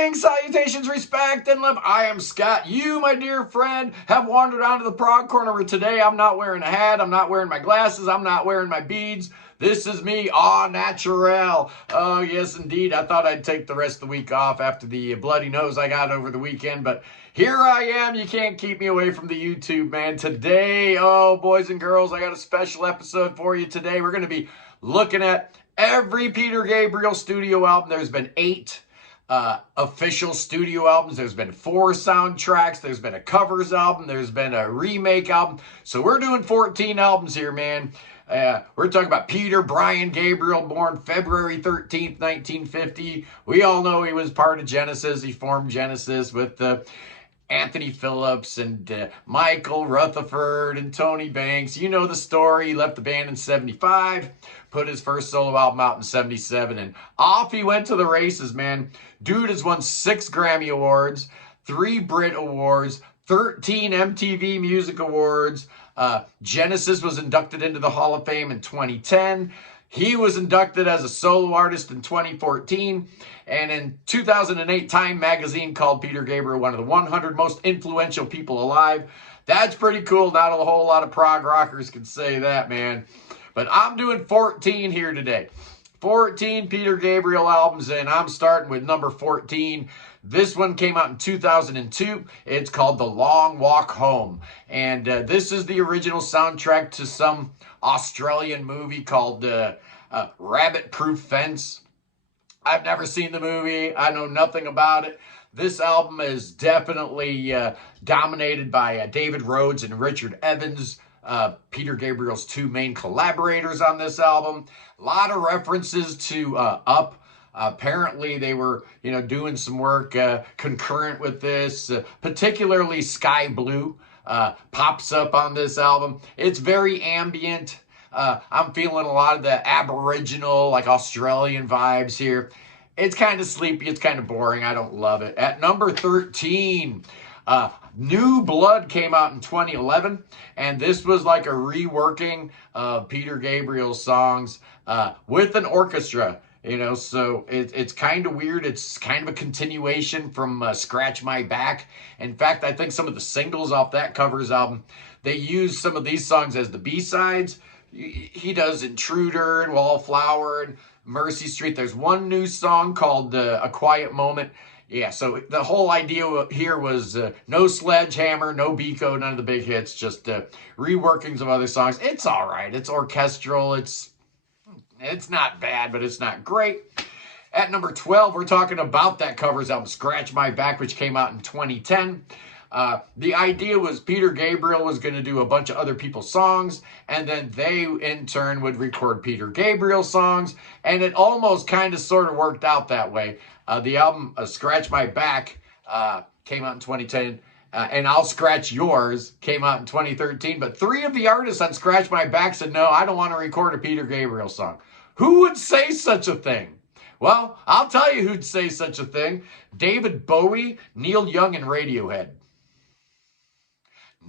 Greetings, salutations, respect, and love. I am Scott. You, my dear friend, have wandered onto the prog corner where today I'm not wearing a hat, I'm not wearing my glasses, I'm not wearing my beads. This is me, au naturel. Oh, yes, indeed. I thought I'd take the rest of the week off after the bloody nose I got over the weekend, but here I am. You can't keep me away from the YouTube, man. Today, oh, boys and girls, I got a special episode for you today. We're going to be looking at every Peter Gabriel studio album. There's been 8 official studio albums. There's been 4 soundtracks. There's been a covers album. There's been a remake album. So we're doing 14 albums here, man. We're talking about Peter Brian Gabriel, born February 13th, 1950. We all know he was part of Genesis. He formed Genesis with Anthony Phillips and Michael Rutherford and Tony Banks. You know the story. He left the band in 75, put his first solo album out in 77, and off he went to the races, man. Dude has won 6 Grammy Awards, 3 Brit Awards, 13 MTV Music Awards. Genesis was inducted into the Hall of Fame in 2010. He was inducted as a solo artist in 2014. And in 2008, Time magazine called Peter Gabriel one of the 100 most influential people alive. That's pretty cool. Not a whole lot of prog rockers can say that, man. But I'm doing 14 here today. 14 Peter Gabriel albums, and I'm starting with number 14. This one came out in 2002. It's called The Long Walk Home. And this is the original soundtrack to some Australian movie called Rabbit Proof Fence. I've never seen the movie. I know nothing about it. This album is definitely dominated by David Rhodes and Richard Evans, Peter Gabriel's 2 main collaborators on this album. A lot of references to Up. Apparently they were, doing some work concurrent with this, particularly Sky Blue pops up on this album. It's very ambient. I'm feeling a lot of the Aboriginal, like Australian vibes here. It's kind of sleepy. It's kind of boring. I don't love it. At number 13, New Blood came out in 2011, and this was like a reworking of Peter Gabriel's songs with an orchestra. So it's kind of weird. It's kind of a continuation from Scratch My Back. In fact, I think some of the singles off that covers album, they use some of these songs as the B-sides. He does Intruder and Wallflower and Mercy Street. There's one new song called A Quiet Moment. Yeah, so the whole idea here was no Sledgehammer, no Biko, none of the big hits, just reworkings of other songs. It's all right. It's orchestral. It's not bad, but it's not great. At number 12, we're talking about that covers album, Scratch My Back, which came out in 2010. The idea was Peter Gabriel was going to do a bunch of other people's songs, and then they, in turn, would record Peter Gabriel songs, and it almost kind of sort of worked out that way. The album, Scratch My Back, came out in 2010. And I'll Scratch Yours came out in 2013, but 3 of the artists on Scratch My Back said, no, I don't want to record a Peter Gabriel song. Who would say such a thing? Well, I'll tell you who'd say such a thing. David Bowie, Neil Young, and Radiohead.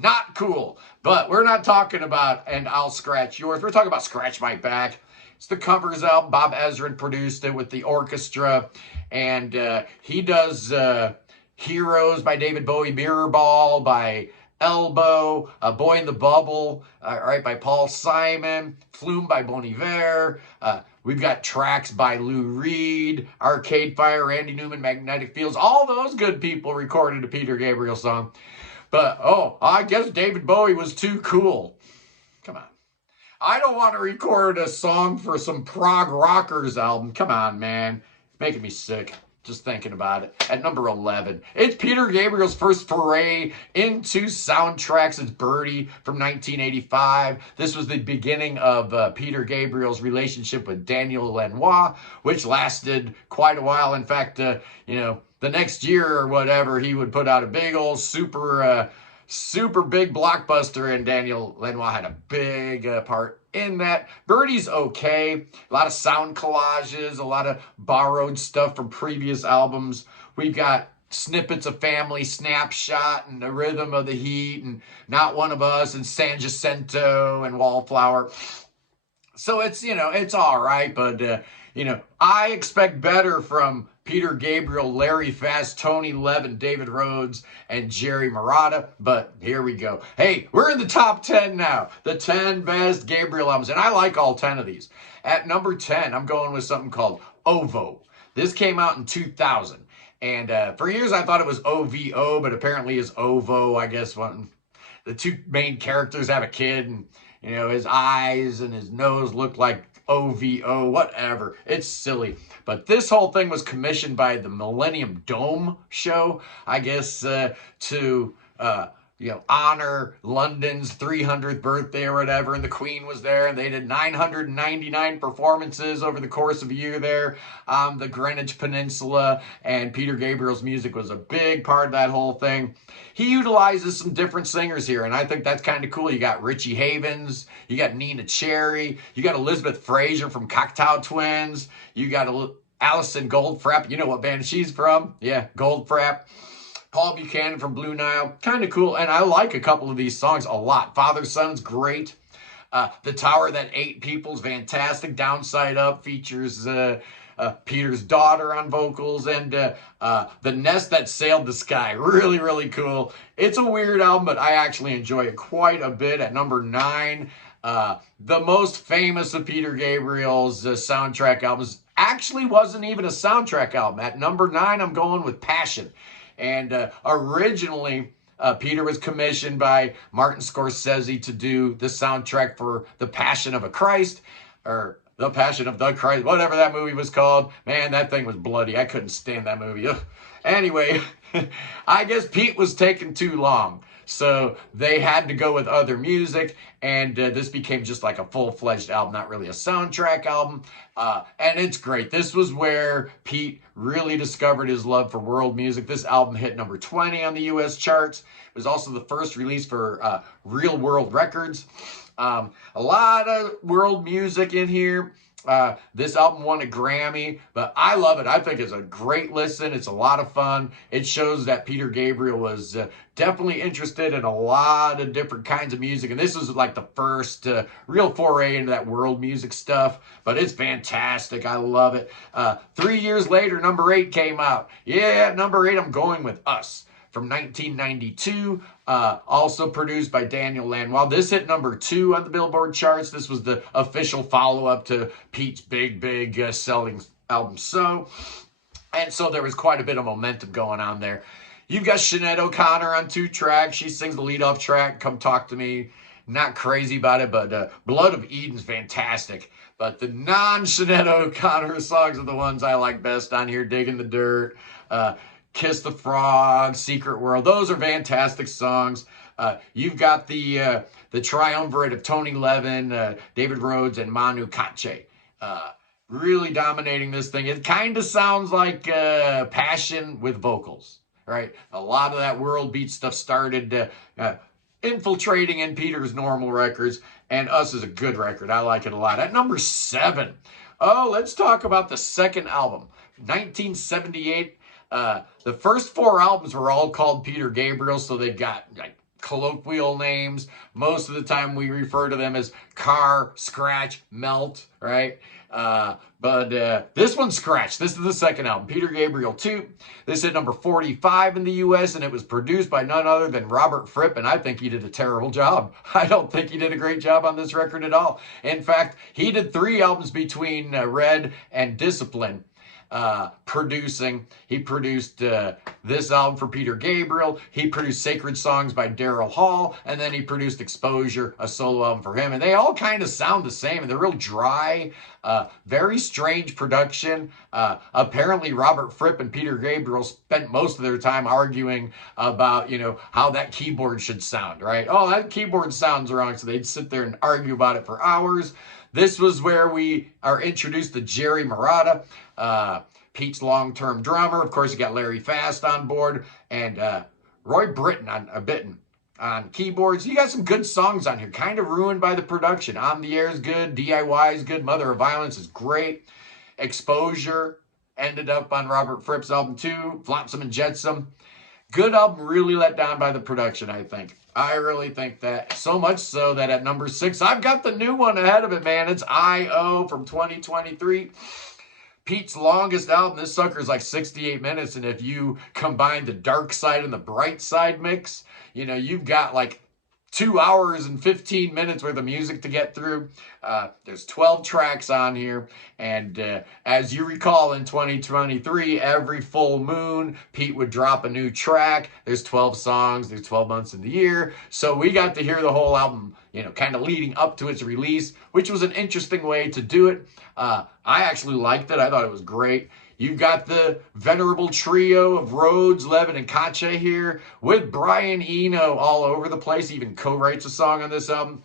Not cool, but we're not talking about And I'll Scratch Yours. We're talking about Scratch My Back. It's the covers album. Bob Ezrin produced it with the orchestra, and he does Heroes by David Bowie, Mirror Ball by Elbow, Boy in the Bubble, by Paul Simon, Flume by Bon Iver. We've got tracks by Lou Reed, Arcade Fire, Randy Newman, Magnetic Fields. All those good people recorded a Peter Gabriel song. But, I guess David Bowie was too cool. Come on. I don't want to record a song for some prog rockers album. Come on, man. Making me sick. Just thinking about it. At number 11, it's Peter Gabriel's first foray into soundtracks. It's Birdie from 1985. This was the beginning of Peter Gabriel's relationship with Daniel Lanois, which lasted quite a while. In fact, the next year or whatever, he would put out a big old super big blockbuster, and Daniel Lanois had a big part in that. Birdie's okay. A lot of sound collages, a lot of borrowed stuff from previous albums. We've got snippets of Family Snapshot and The Rhythm of the Heat and Not One of Us and San Jacinto and Wallflower. So it's, it's all right, but, I expect better from Peter Gabriel, Larry Fast, Tony Levin, David Rhodes, and Jerry Marotta. But here we go. Hey, we're in the top 10 now. The 10 best Gabriel albums. And I like all 10 of these. At number 10, I'm going with something called OVO. This came out in 2000. And for years I thought it was OVO, but apparently it's OVO. I guess the two main characters have a kid, and his eyes and his nose look like OVO, whatever. It's silly. But this whole thing was commissioned by the Millennium Dome show, I guess, to honor London's 300th birthday or whatever, and the Queen was there, and they did 999 performances over the course of a year there on the Greenwich Peninsula, and Peter Gabriel's music was a big part of that whole thing. He utilizes some different singers here, and I think that's kind of cool. You got Richie Havens, you got Nina Cherry, you got Elizabeth Fraser from Cocteau Twins, you got Alison Goldfrapp, you know what band she's from? Yeah, Goldfrapp. Paul Buchanan from Blue Nile, kind of cool, and I like a couple of these songs a lot. Father Son's great. The Tower That Ate People's fantastic. Downside Up features Peter's daughter on vocals, and The Nest That Sailed the Sky, really, really cool. It's a weird album, but I actually enjoy it quite a bit. At number 9, the most famous of Peter Gabriel's soundtrack albums actually wasn't even a soundtrack album. At number 9, I'm going with Passion. And originally, Peter was commissioned by Martin Scorsese to do the soundtrack for The Passion of a Christ, or The Passion of the Christ, whatever that movie was called. Man, that thing was bloody. I couldn't stand that movie. Ugh. Anyway, I guess Pete was taking too long. So they had to go with other music, and this became just like a full-fledged album, not really a soundtrack album. And it's great. This was where Pete really discovered his love for world music. This album hit number 20 on the U.S. charts. It was also the first release for Real World Records. A lot of world music in here. This album won a Grammy, but I love it. I think it's a great listen. It's a lot of fun. It shows that Peter Gabriel was definitely interested in a lot of different kinds of music, and this was like the first real foray into that world music stuff, but it's fantastic. I love it. 3 years later, number 8 came out. Yeah, number 8, I'm going with Us from 1992, also produced by Daniel Lanois. This hit number 2 on the Billboard charts. This was the official follow-up to Pete's big selling album, So. And so there was quite a bit of momentum going on there. You've got Sinead O'Connor on 2 tracks. She sings the lead-off track, Come Talk to Me. Not crazy about it, but Blood of Eden's fantastic. But the non-Sinead O'Connor songs are the ones I like best on here. Dig in the Dirt, Kiss the Frog, Secret World. Those are fantastic songs. You've got the triumvirate of Tony Levin, David Rhodes, and Manu Katché. Really dominating this thing. It kind of sounds like Passion with vocals, right? A lot of that world beat stuff started infiltrating in Peter's normal records, and Us is a good record. I like it a lot. At number 7, let's talk about the second album, 1978. The first 4 albums were all called Peter Gabriel, so they've got like colloquial names. Most of the time we refer to them as Car, Scratch, Melt, right? But this one's Scratch. This is the second album, Peter Gabriel 2. This hit number 45 in the U.S., and it was produced by none other than Robert Fripp, and I think he did a terrible job. I don't think he did a great job on this record at all. In fact, he did 3 albums between Red and Discipline. Producing. He produced this album for Peter Gabriel. He produced Sacred Songs by Daryl Hall, and then he produced Exposure, a solo album for him. And they all kind of sound the same, and they're real dry, very strange production. Apparently, Robert Fripp and Peter Gabriel spent most of their time arguing about, how that keyboard should sound, right? Oh, that keyboard sounds wrong, so they'd sit there and argue about it for hours. This was where we are introduced to Jerry Marotta, Pete's long-term drummer. Of course, you got Larry Fast on board, and Roy Britton on keyboards. You got some good songs on here, kind of ruined by the production. On the Air is good, DIY is good, Mother of Violence is great. Exposure ended up on Robert Fripp's album too, Flotsam and Jetsam. Good album, really let down by the production, I think. I really think that. So much so that at number 6, I've got the new one ahead of it, man. It's I.O. from 2023. Pete's longest album, this sucker's like 68 minutes. And if you combine the dark side and the bright side mix, you know, you've got like 2 hours and 15 minutes worth of music to get through. There's 12 tracks on here. And as you recall, in 2023, every full moon, Pete would drop a new track. There's 12 songs. There's 12 months in the year. So we got to hear the whole album, you know, kind of leading up to its release, which was an interesting way to do it. I actually liked it. I thought it was great. You've got the venerable trio of Rhodes, Levin, and Kache here with Brian Eno all over the place. He even co-writes a song on this album.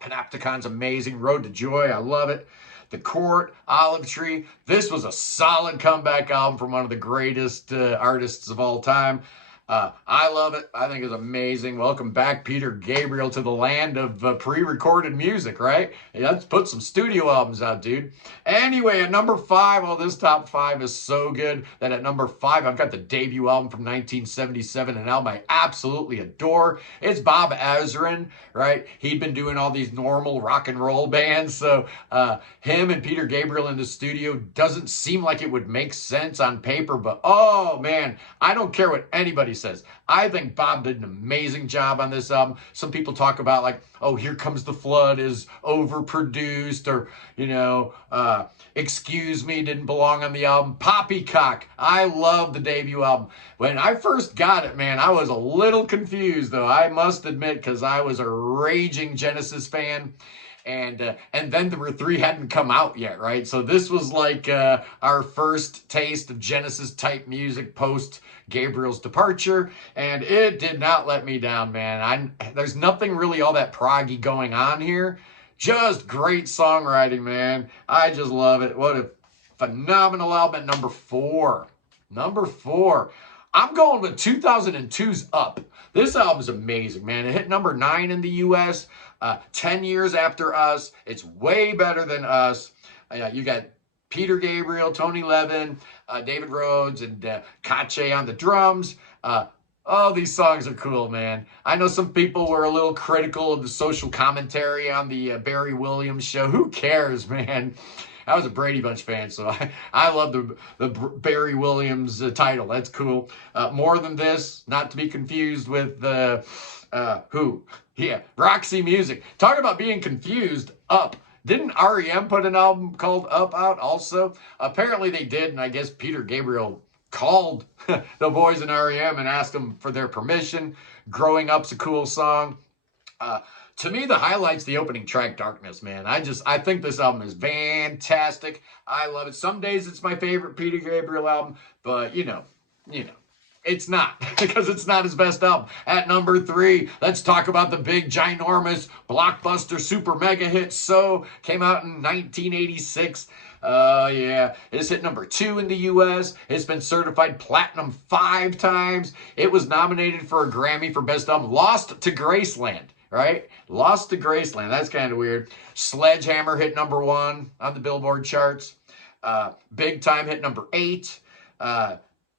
Panopticon's amazing. Road to Joy, I love it. The Court, Olive Tree. This was a solid comeback album from one of the greatest artists of all time. I love it. I think it's amazing. Welcome back, Peter Gabriel, to the land of pre-recorded music, right? Yeah, let's put some studio albums out, dude. Anyway, at number 5, well, this top 5 is so good that at number 5, I've got the debut album from 1977, an album I absolutely adore. It's Bob Ezrin, right? He'd been doing all these normal rock and roll bands, so him and Peter Gabriel in the studio doesn't seem like it would make sense on paper, but oh man, I don't care what anybody says. I think Bob did an amazing job on this album. Some people talk about like, oh, Here Comes the Flood is overproduced, or, you know, Excuse Me didn't belong on the album. Poppycock, I love the debut album. When I first got it, man, I was a little confused, though, I must admit, because I was a raging Genesis fan. And then the 3 hadn't come out yet, right? So this was like our first taste of Genesis type music post Gabriel's departure, and it did not let me down, man. There's nothing really all that proggy going on here. Just great songwriting, man. I just love it. What a phenomenal album at number 4. Number 4. I'm going with 2002's Up. This album's amazing, man. It hit number 9 in the U.S. 10 years after Us. It's way better than Us. You got Peter Gabriel, Tony Levin, David Rhodes, and Kache on the drums. Oh, these songs are cool, man. I know some people were a little critical of the social commentary on the Barry Williams show. Who cares, man? I was a Brady Bunch fan, so I love the Barry Williams title. That's cool. More Than This, not to be confused with who? Yeah, Roxy Music. Talk about being confused. Up. Didn't REM put an album called Up out also? Apparently they did, and I guess Peter Gabriel called the boys in REM and asked them for their permission. Growing Up's a cool song. To me, the highlight's the opening track, Darkness, man. I think this album is fantastic. I love it. Some days it's my favorite Peter Gabriel album, but you know, it's not, because it's not his best album. At number 3, let's talk about the big, ginormous, blockbuster, super mega hit, So. Came out in 1986. Yeah, it's hit number 2 in the U.S. It's been certified platinum 5 times. It was nominated for a Grammy for Best Album. Lost to Graceland, right? Lost to Graceland. That's kind of weird. Sledgehammer hit number 1 on the Billboard charts. Big Time hit number 8.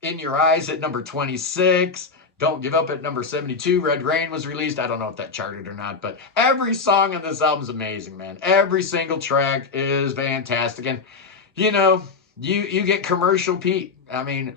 In Your Eyes at number 26. Don't Give Up at number 72. Red Rain was released. I don't know if that charted or not, but every song on this album is amazing, man. Every single track is fantastic. And, you know, you get commercial Pete. I mean,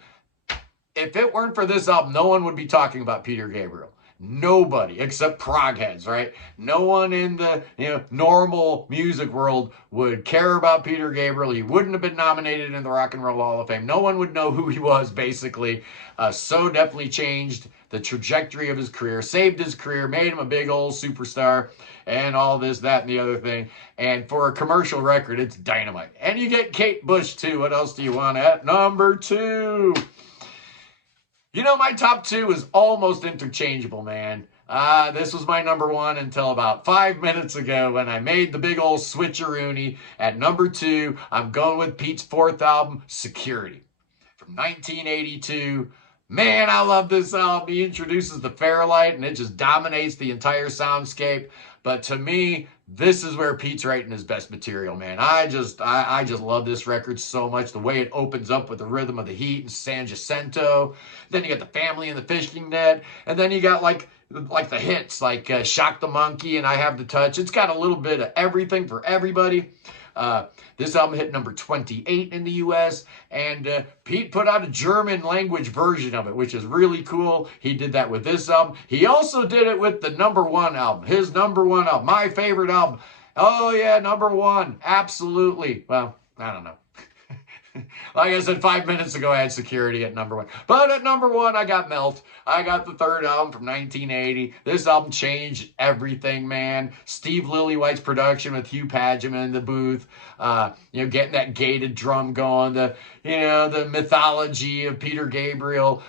if it weren't for this album, no one would be talking about Peter Gabriel. Nobody, except prog heads, right? No one in the normal music world would care about Peter Gabriel. He wouldn't have been nominated in the Rock and Roll Hall of Fame. No one would know who he was, basically. So definitely changed the trajectory of his career, saved his career, made him a big old superstar, and all this, that, and the other thing. And for a commercial record, it's dynamite. And you get Kate Bush, too. What else do you want at number 2? You know, my top 2 is almost interchangeable, man. This was my number 1 until about 5 minutes ago when I made the big old switcheroony. At number 2, I'm going with Pete's 4th album, Security, from 1982. Man, I love this album. He introduces the Fairlight, and it just dominates the entire soundscape. But to me, this is where Pete's writing his best material, man. I just love this record so much. The way it opens up with the Rhythm of the Heat and San Jacinto. Then you got the Family and the Fishing Net. And then you got like the hits like Shock the Monkey and I Have the Touch. It's got a little bit of everything for everybody. This album hit number 28 in the U.S., and Pete put out a German language version of it, which is really cool. He did that with this album. He also did it with the #1 album, his #1 album, my favorite album. Oh yeah, #1, absolutely. Well, I don't know. Like I said 5 minutes ago, I had Security at #1. But at #1, I got Melt. I got the third album from 1980. This album changed everything, man. Steve Lillywhite's production with Hugh Padgham in the booth. Getting that gated drum going. The mythology of Peter Gabriel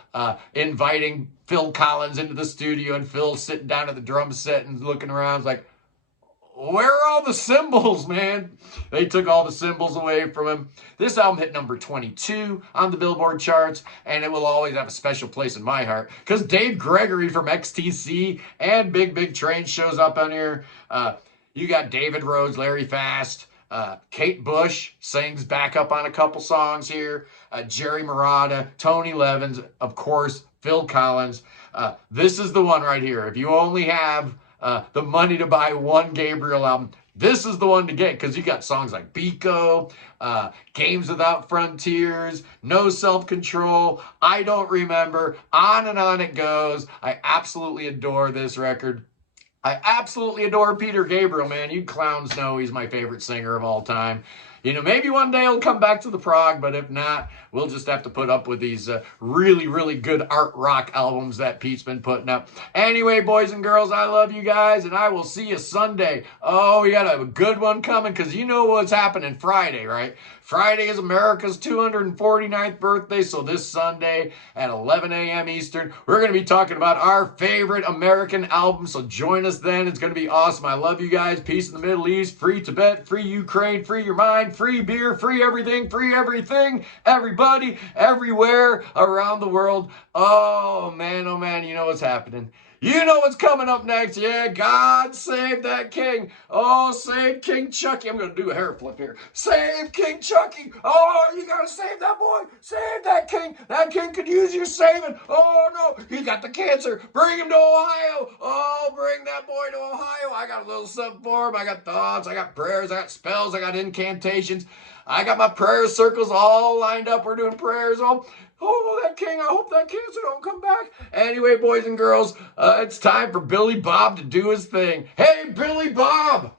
inviting Phil Collins into the studio, and Phil sitting down at the drum set and looking around like, where are all the cymbals, man? They took all the cymbals away from him. This album hit number 22 on the Billboard charts, and it will always have a special place in my heart because Dave Gregory from XTC and Big Big Train shows up on here. You got David Rhodes, Larry Fast, Kate Bush sings backup on a couple songs here. Jerry Marotta, Tony Levins, of course, Phil Collins. This is the one right here. If you only have the money to buy one Gabriel album, this is the one to get, because you got songs like Biko, Games Without Frontiers, No Self-Control, I Don't Remember, on and on it goes. I absolutely adore this record. I absolutely adore Peter Gabriel, man. You clowns know he's my favorite singer of all time. Maybe one day he'll come back to the prog, but if not, we'll just have to put up with these really, really good art rock albums that Pete's been putting up. Anyway, boys and girls, I love you guys, and I will see you Sunday. Oh, we got a good one coming, because you know what's happening Friday, right? Friday is America's 249th birthday, so this Sunday at 11 a.m. Eastern, we're going to be talking about our favorite American album, so join us then. It's going to be awesome. I love you guys. Peace in the Middle East, free Tibet, free Ukraine, free your mind, free beer, free everything, everybody, everywhere around the world. Oh, man, you know what's happening. You know what's coming up next. Yeah, God save that king. Oh, save King Chucky. I'm going to do a hair flip here. Save King Chucky. Oh, you got to save that boy. Save that king. That king could use your saving. Oh, no, he got the cancer. Bring him to Ohio. Oh, bring that boy to Ohio. I got a little something for him. I got thoughts. I got prayers. I got spells. I got incantations. I got my prayer circles all lined up. We're doing prayers. Oh, that king, I hope that cancer don't come back. Anyway, boys and girls, it's time for Billy Bob to do his thing. Hey, Billy Bob!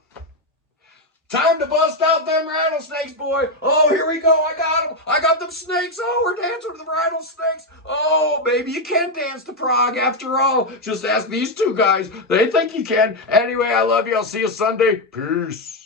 Time to bust out them rattlesnakes, boy. Oh, here we go. I got them. I got them snakes. Oh, we're dancing to the rattlesnakes. Oh, baby, you can dance to prog after all. Just ask these two guys. They think you can. Anyway, I love you. I'll see you Sunday. Peace.